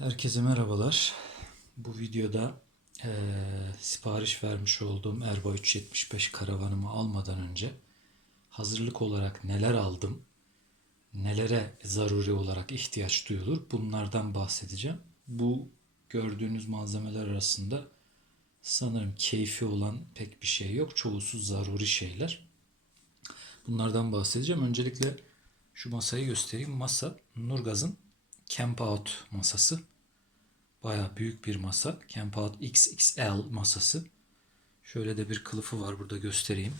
Herkese merhabalar. Bu videoda eee, sipariş vermiş olduğum Erba 375 karavanımı almadan önce hazırlık olarak neler aldım, nelere zaruri olarak ihtiyaç duyulur bunlardan bahsedeceğim. Bu gördüğünüz malzemeler arasında sanırım keyfi olan pek bir şey yok. Çoğusu zaruri şeyler. Bunlardan bahsedeceğim. Öncelikle şu masayı göstereyim. Masa Nurgaz'ın Camp Out masası. Baya büyük bir masa. Camp Out XXL masası. Şöyle de bir kılıfı var burada göstereyim.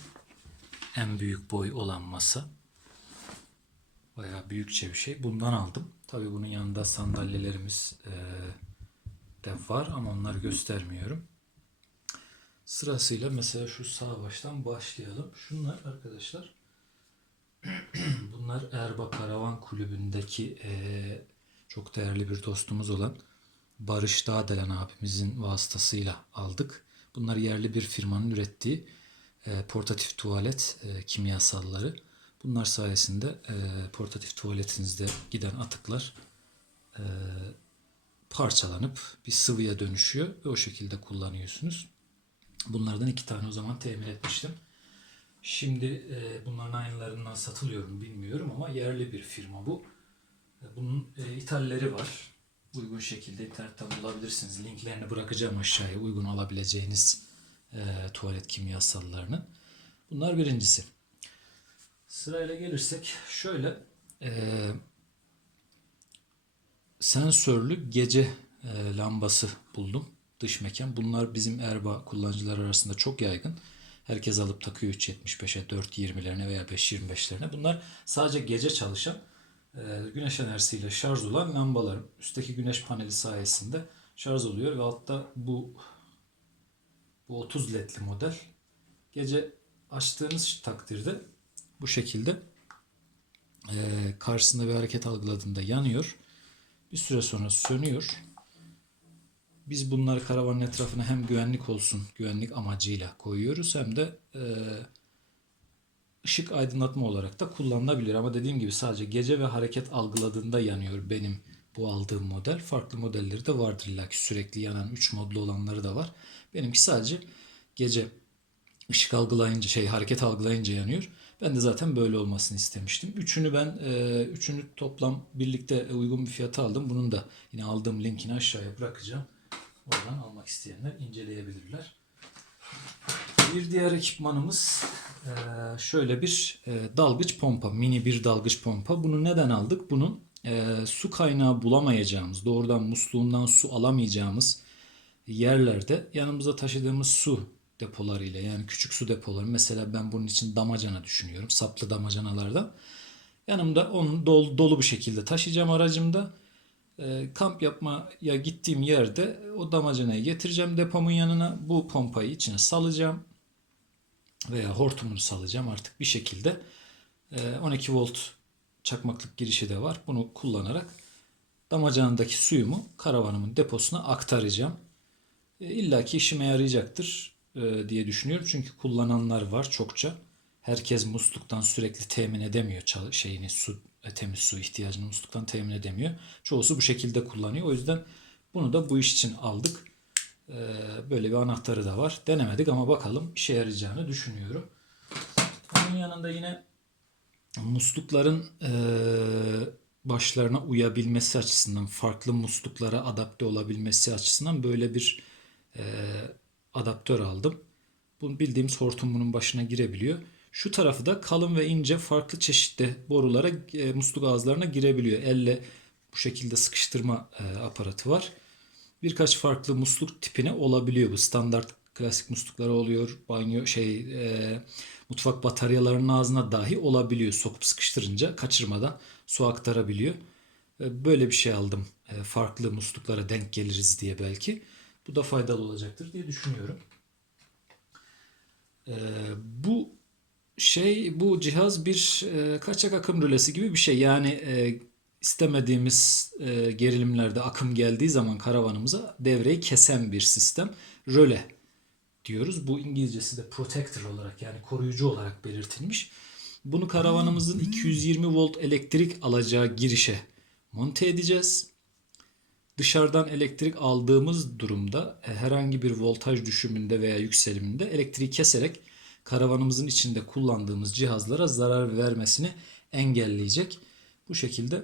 En büyük boy olan masa. Baya büyükçe bir şey. Bundan aldım. Tabi bunun yanında sandalyelerimiz eee, de var ama onları göstermiyorum. Sırasıyla mesela şu sağ baştan başlayalım. Şunlar arkadaşlar Bunlar Erba Karavan Kulübü'ndeki eee, çok değerli bir dostumuz olan Barış Dağdelen abimizin vasıtasıyla aldık. Bunlar yerli bir firmanın ürettiği eee, portatif tuvalet eee, kimyasalları. Bunlar sayesinde eee, portatif tuvaletinizde giden atıklar eee, parçalanıp bir sıvıya dönüşüyor ve o şekilde kullanıyorsunuz. Bunlardan iki tane o zaman temin etmiştim. Şimdi e, bunların aynılarından satılıyor mu bilmiyorum ama yerli bir firma bu. E, Bunun e, ithalleri var. Uygun şekilde internetten bulabilirsiniz. Linklerini bırakacağım aşağıya uygun alabileceğiniz e, tuvalet kimyasallarının. Bunlar birincisi. Sırayla gelirsek şöyle e, sensörlü gece e, lambası buldum. Dış mekan. Bunlar bizim Erba kullanıcılar arasında çok yaygın. Herkes alıp takıyor 3.75'e, 4.20'lerine veya 5.25'lerine. Bunlar sadece gece çalışan güneş enerjisiyle şarj olan lambalar. Üstteki güneş paneli sayesinde şarj oluyor ve altta bu bu 30 ledli model. Gece açtığınız takdirde bu şekilde e, karşısında bir hareket algıladığında yanıyor. Bir süre sonra sönüyor. Biz bunları karavanın etrafına hem güvenlik olsun, güvenlik amacıyla koyuyoruz hem de e, ışık aydınlatma olarak da kullanılabilir. Ama dediğim gibi sadece gece ve hareket algıladığında yanıyor benim bu aldığım model. Farklı modelleri de vardır illa ki sürekli yanan 3 modlu olanları da var. Benimki sadece gece ışık algılayınca şey hareket algılayınca yanıyor. Ben de zaten böyle olmasını istemiştim. Üçünü ben e, üçünü toplam birlikte uygun bir fiyata aldım. Bunun da yine aldığım linkini aşağıya bırakacağım. Oradan almak isteyenler inceleyebilirler. Bir diğer ekipmanımız şöyle bir e, dalgıç pompa, mini bir dalgıç pompa. Bunu neden aldık? Bunun e, su kaynağı bulamayacağımız, doğrudan musluğundan su alamayacağımız yerlerde yanımıza taşıdığımız su depolarıyla yani küçük su depoları. Mesela ben bunun için damacana düşünüyorum saplı damacanalardan. Yanımda onu dolu, dolu bir şekilde taşıyacağım aracımda. E, kamp yapmaya gittiğim yerde o damacanayı getireceğim depomun yanına. Bu pompayı içine salacağım veya hortumunu salacağım artık bir şekilde e, 12 volt çakmaklık girişi de var bunu kullanarak damacanadaki suyumu karavanımın deposuna aktaracağım. E, İlla ki işime yarayacaktır e, diye düşünüyorum. Çünkü kullananlar var çokça. Herkes musluktan sürekli temin edemiyor şeyini su e, temiz su ihtiyacını musluktan temin edemiyor. Çoğusu bu şekilde kullanıyor. O yüzden bunu da bu iş için aldık. E, böyle bir anahtarı da var. Denemedik ama bakalım işe yarayacağını düşünüyorum. Onun yanında yine muslukların e, başlarına uyabilmesi açısından, farklı musluklara adapte olabilmesi açısından böyle bir e, adaptör aldım. Bu bildiğimiz hortum başına girebiliyor. Şu tarafı da kalın ve ince farklı çeşitli borulara, e, musluk ağızlarına girebiliyor. Elle bu şekilde sıkıştırma aparatı var. Birkaç farklı musluk tipine olabiliyor bu. Standart klasik muslukları oluyor. Banyo şey e, mutfak bataryalarının ağzına dahi olabiliyor. Sokup sıkıştırınca kaçırmadan su aktarabiliyor. E, Böyle bir şey aldım. E, Farklı musluklara denk geliriz diye belki. Bu da faydalı olacaktır diye düşünüyorum. E, Bu şey bu cihaz bir e, kaçak akım rölesi gibi bir şey. Yani e, istemediğimiz e, gerilimlerde akım geldiği zaman karavanımıza devreyi kesen bir sistem. Röle diyoruz. Bu İngilizcesi de protector olarak yani koruyucu olarak belirtilmiş. Bunu karavanımızın 220 volt elektrik alacağı girişe monte edeceğiz. dışarıdan elektrik aldığımız durumda e, herhangi bir voltaj düşümünde veya yükseliminde elektriği keserek karavanımızın içinde kullandığımız cihazlara zarar vermesini engelleyecek. Bu şekilde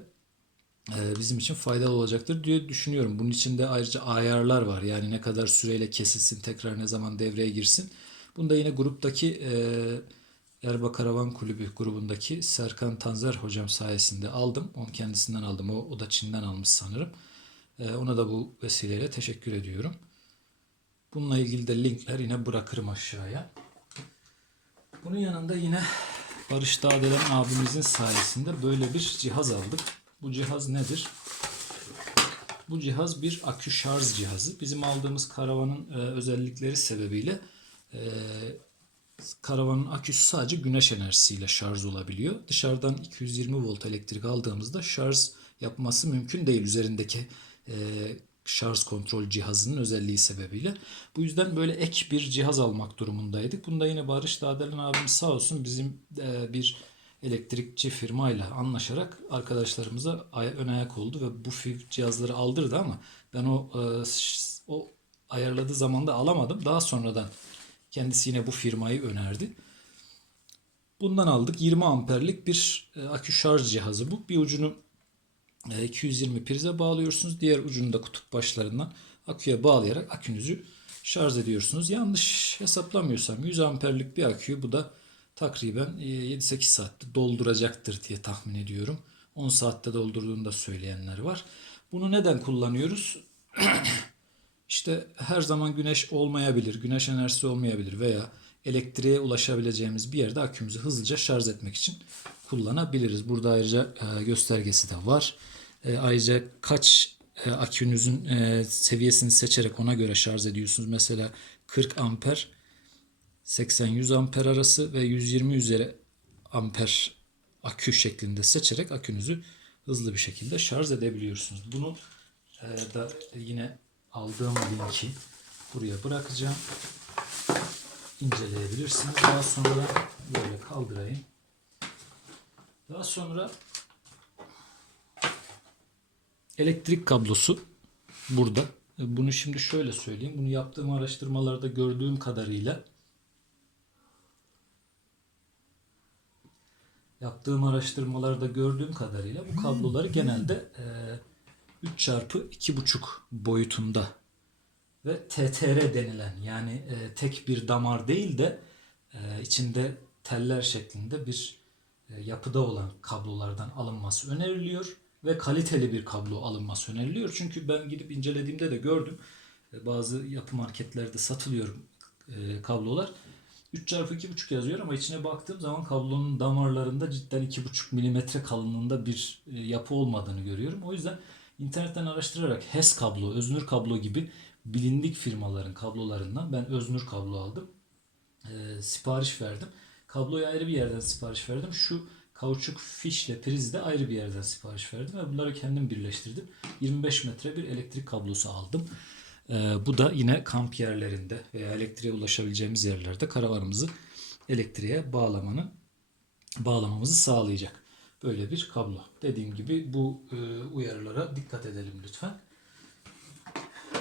bizim için faydalı olacaktır diye düşünüyorum. Bunun içinde ayrıca ayarlar var. Yani ne kadar süreyle kesilsin, tekrar ne zaman devreye girsin. Bunu da yine gruptaki e, Erba Karavan Kulübü grubundaki Serkan Tanzer hocam sayesinde aldım. Onu kendisinden aldım. O, o da Çin'den almış sanırım. E, ona da bu vesileyle teşekkür ediyorum. Bununla ilgili de linkler yine bırakırım aşağıya. Bunun yanında yine Barış Dağdelen abimizin sayesinde böyle bir cihaz aldık. Bu cihaz nedir? Bu cihaz bir akü şarj cihazı. Bizim aldığımız karavanın e, özellikleri sebebiyle e, karavanın aküsü sadece güneş enerjisiyle şarj olabiliyor. Dışarıdan 220 volt elektrik aldığımızda şarj yapması mümkün değil üzerindeki e, şarj kontrol cihazının özelliği sebebiyle. Bu yüzden böyle ek bir cihaz almak durumundaydık. Bunda yine Barış Dağdelen abimiz sağ olsun bizim e, bir elektrikçi firmayla anlaşarak arkadaşlarımıza ön ayak oldu ve bu cihazları aldırdı ama ben o e, o ayarladığı zamanda alamadım. Daha sonradan kendisi yine bu firmayı önerdi. Bundan aldık. 20 amperlik bir e, akü şarj cihazı bu. Bir ucunu e, 220 prize bağlıyorsunuz. Diğer ucunu da kutup başlarından aküye bağlayarak akünüzü şarj ediyorsunuz. Yanlış hesaplamıyorsam 100 amperlik bir aküyü bu da takriben e, 7-8 saatte dolduracaktır diye tahmin ediyorum. 10 saatte doldurduğunu da söyleyenler var. Bunu neden kullanıyoruz? İşte her zaman güneş olmayabilir, güneş enerjisi olmayabilir veya elektriğe ulaşabileceğimiz bir yerde akümüzü hızlıca şarj etmek için kullanabiliriz. Burada ayrıca e, göstergesi de var. E, ayrıca kaç e, akünüzün e, seviyesini seçerek ona göre şarj ediyorsunuz. Mesela 40 amper 80-100 amper arası ve 120 üzeri amper akü şeklinde seçerek akünüzü hızlı bir şekilde şarj edebiliyorsunuz. Bunu e, da yine aldığım linki buraya bırakacağım. İnceleyebilirsiniz. Daha sonra böyle kaldırayım. Daha sonra elektrik kablosu burada. E, Bunu şimdi şöyle söyleyeyim. Bunu yaptığım araştırmalarda gördüğüm kadarıyla yaptığım araştırmalarda gördüğüm kadarıyla bu kabloları genelde e, 3 çarpı 2,5 boyutunda ve TTR denilen yani e, tek bir damar değil de e, içinde teller şeklinde bir e, yapıda olan kablolardan alınması öneriliyor ve kaliteli bir kablo alınması öneriliyor. Çünkü ben gidip incelediğimde de gördüm. E, Bazı yapı marketlerde satılıyor e, kablolar. 3x2,5 yazıyor ama içine baktığım zaman kablonun damarlarında cidden 2,5 milimetre kalınlığında bir e, yapı olmadığını görüyorum. O yüzden internetten araştırarak HES kablo, Öznur kablo gibi bilindik firmaların kablolarından ben Öznur kablo aldım. E, sipariş verdim. Kabloyu ayrı bir yerden sipariş verdim. Şu kauçuk fişle prizi de ayrı bir yerden sipariş verdim ve bunları kendim birleştirdim. 25 metre bir elektrik kablosu aldım. Ee, bu da yine kamp yerlerinde veya elektriğe ulaşabileceğimiz yerlerde karavanımızı elektriğe bağlamanın bağlamamızı sağlayacak. Böyle bir kablo. Dediğim gibi bu e, uyarılara dikkat edelim lütfen.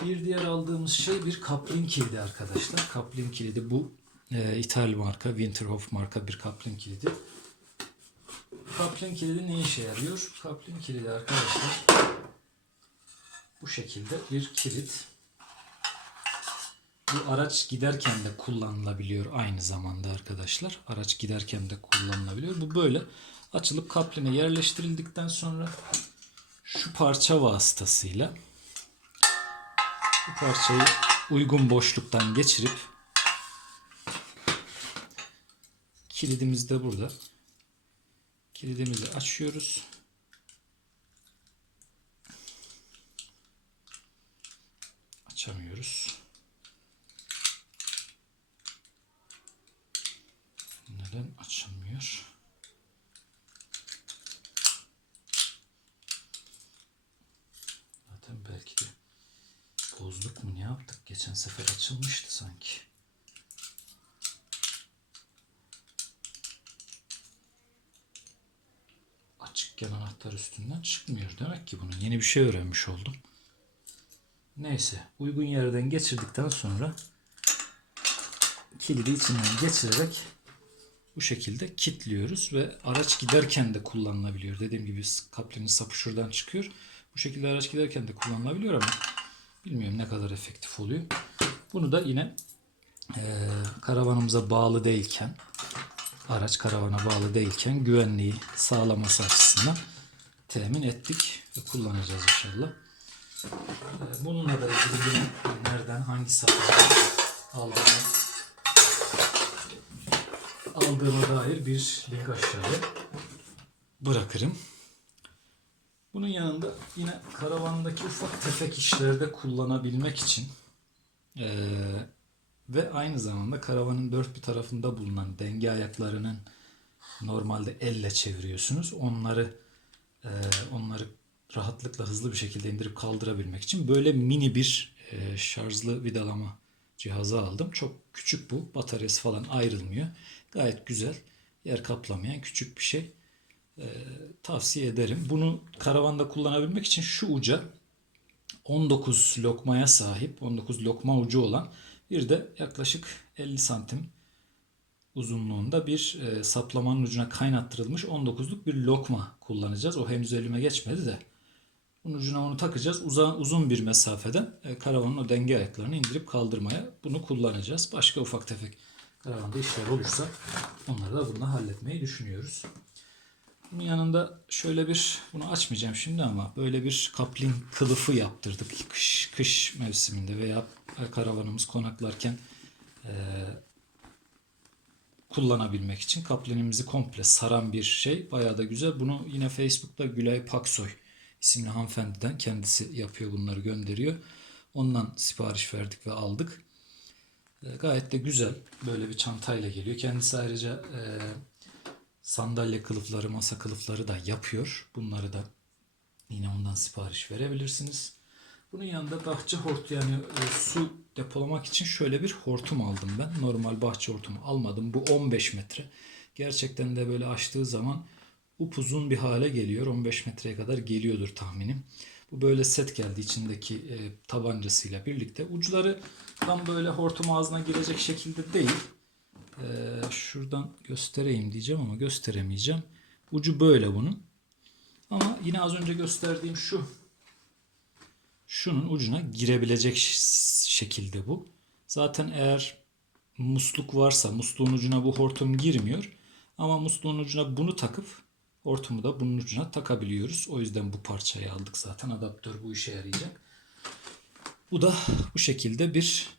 Bir diğer aldığımız şey bir kaplin kilidi arkadaşlar. Kaplin kilidi bu e, İthal marka, Winterhoff marka bir kaplin kilidi. Kaplin kilidi ne işe yarıyor? Kaplin kilidi arkadaşlar bu şekilde bir kilit. Bu araç giderken de kullanılabiliyor aynı zamanda arkadaşlar. Araç giderken de kullanılabiliyor. Bu böyle açılıp kapline yerleştirildikten sonra şu parça vasıtasıyla bu parçayı uygun boşluktan geçirip kilidimiz de burada. Kilidimizi açıyoruz. Açamıyoruz. Neden açılmıyor? Zaten belki de bozduk mu ne yaptık? Geçen sefer açılmıştı sanki. Açıkken anahtar üstünden çıkmıyor. Demek ki bunun yeni bir şey öğrenmiş oldum. Neyse uygun yerden geçirdikten sonra kilidi içinden geçirerek bu şekilde kilitliyoruz ve araç giderken de kullanılabiliyor. Dediğim gibi kaplinin sapı şuradan çıkıyor. Bu şekilde araç giderken de kullanılabiliyor ama bilmiyorum ne kadar efektif oluyor. Bunu da yine eee, karavanımıza bağlı değilken araç karavana bağlı değilken güvenliği sağlaması açısından temin ettik ve kullanacağız inşallah. Ee, Bununla da ilgili nereden hangi satıcıdan aldığımı aldığıma dair bir link aşağıya bırakırım. Bunun yanında yine karavandaki ufak tefek işlerde kullanabilmek için eee, ve aynı zamanda karavanın dört bir tarafında bulunan denge ayaklarının normalde elle çeviriyorsunuz. Onları e, onları rahatlıkla hızlı bir şekilde indirip kaldırabilmek için böyle mini bir e, şarjlı vidalama cihazı aldım. Çok küçük bu. Bataryası falan ayrılmıyor. Gayet güzel. Yer kaplamayan küçük bir şey. E, tavsiye ederim. Bunu karavanda kullanabilmek için şu uca 19 lokmaya sahip, 19 lokma ucu olan bir de yaklaşık 50 santim uzunluğunda bir e, saplamanın ucuna kaynattırılmış 19'luk bir lokma kullanacağız. O henüz elime geçmedi de. Bunun ucuna onu takacağız. Uza, uzun bir mesafeden e, karavanın o denge ayaklarını indirip kaldırmaya bunu kullanacağız. Başka ufak tefek karavanda işler olursa onları da bununla halletmeyi düşünüyoruz. Bunun yanında şöyle bir, bunu açmayacağım şimdi ama böyle bir kaplin kılıfı yaptırdık kış, kış mevsiminde veya karavanımız konaklarken e, kullanabilmek için kaplinimizi komple saran bir şey. Bayağı da güzel. Bunu yine Facebook'ta Gülay Paksoy isimli hanımefendiden kendisi yapıyor bunları gönderiyor. Ondan sipariş verdik ve aldık. E, gayet de güzel. Böyle bir çantayla geliyor. Kendisi ayrıca e, sandalye kılıfları, masa kılıfları da yapıyor. Bunları da yine ondan sipariş verebilirsiniz. Bunun yanında bahçe hortu yani e, su depolamak için şöyle bir hortum aldım ben. Normal bahçe hortumu almadım. Bu 15 metre. Gerçekten de böyle açtığı zaman upuzun bir hale geliyor. 15 metreye kadar geliyordur tahminim. Bu böyle set geldi içindeki e, tabancasıyla birlikte. Uçları tam böyle hortum ağzına girecek şekilde değil. E, şuradan göstereyim diyeceğim ama gösteremeyeceğim. Ucu böyle bunun. Ama yine az önce gösterdiğim şu şunun ucuna girebilecek şekilde bu. Zaten eğer musluk varsa musluğun ucuna bu hortum girmiyor. Ama musluğun ucuna bunu takıp hortumu da bunun ucuna takabiliyoruz. O yüzden bu parçayı aldık zaten. Adaptör bu işe yarayacak. Bu da bu şekilde bir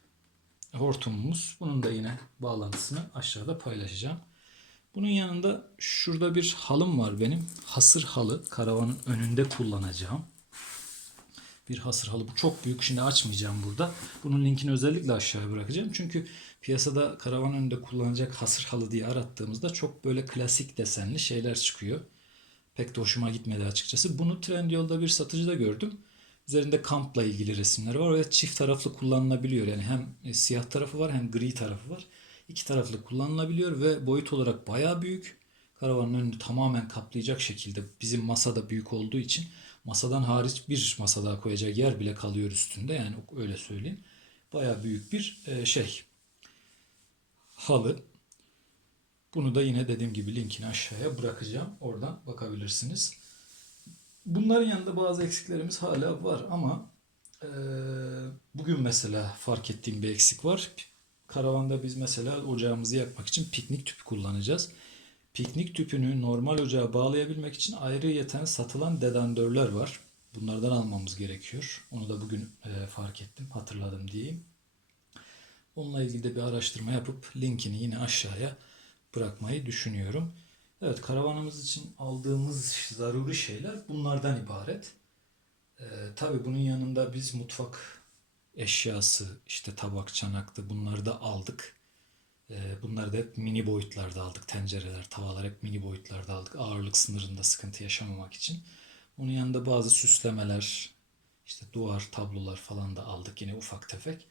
hortumumuz. Bunun da yine bağlantısını aşağıda paylaşacağım. Bunun yanında şurada bir halım var benim. Hasır halı. Karavanın önünde kullanacağım bir hasır halı. Bu çok büyük. Şimdi açmayacağım burada. Bunun linkini özellikle aşağıya bırakacağım. Çünkü piyasada karavan önünde kullanacak hasır halı diye arattığımızda çok böyle klasik desenli şeyler çıkıyor. Pek de hoşuma gitmedi açıkçası. Bunu Trendyol'da bir satıcıda gördüm. Üzerinde kampla ilgili resimler var ve çift taraflı kullanılabiliyor. Yani hem e, siyah tarafı var hem gri tarafı var. İki taraflı kullanılabiliyor ve boyut olarak bayağı büyük. Karavanın önünü tamamen kaplayacak şekilde bizim masada büyük olduğu için masadan hariç bir masa daha koyacak yer bile kalıyor üstünde. Yani öyle söyleyeyim. Bayağı büyük bir e, şey. Halı. Bunu da yine dediğim gibi linkini aşağıya bırakacağım. Oradan bakabilirsiniz. Bunların yanında bazı eksiklerimiz hala var ama e, bugün mesela fark ettiğim bir eksik var. Karavanda biz mesela ocağımızı yakmak için piknik tüpü kullanacağız. Piknik tüpünü normal ocağa bağlayabilmek için ayrıyeten satılan dedandörler var. Bunlardan almamız gerekiyor. Onu da bugün e, fark ettim, hatırladım diyeyim. Onunla ilgili de bir araştırma yapıp linkini yine aşağıya bırakmayı düşünüyorum. Evet karavanımız için aldığımız zaruri şeyler bunlardan ibaret. Ee, tabii bunun yanında biz mutfak eşyası işte tabak çanaktı bunları da aldık. Ee, bunları da hep mini boyutlarda aldık. Tencereler, tavalar hep mini boyutlarda aldık. Ağırlık sınırında sıkıntı yaşamamak için. Onun yanında bazı süslemeler, işte duvar, tablolar falan da aldık yine ufak tefek.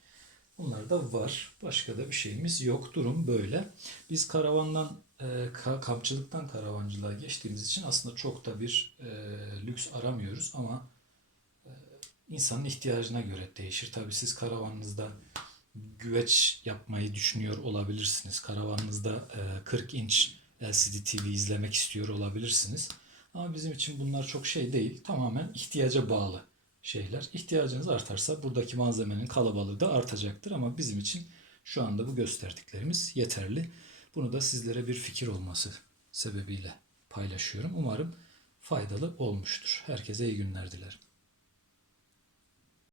Bunlar da var. Başka da bir şeyimiz yok. Durum böyle. Biz karavandan, e, ka- kampçılıktan karavancılığa geçtiğimiz için aslında çok da bir e, lüks aramıyoruz ama e, insanın ihtiyacına göre değişir. Tabii siz karavanınızda güveç yapmayı düşünüyor olabilirsiniz. Karavanınızda e, 40 inç LCD TV izlemek istiyor olabilirsiniz. Ama bizim için bunlar çok şey değil. Tamamen ihtiyaca bağlı şeyler. İhtiyacınız artarsa buradaki malzemenin kalabalığı da artacaktır ama bizim için şu anda bu gösterdiklerimiz yeterli. Bunu da sizlere bir fikir olması sebebiyle paylaşıyorum. Umarım faydalı olmuştur. Herkese iyi günler dilerim.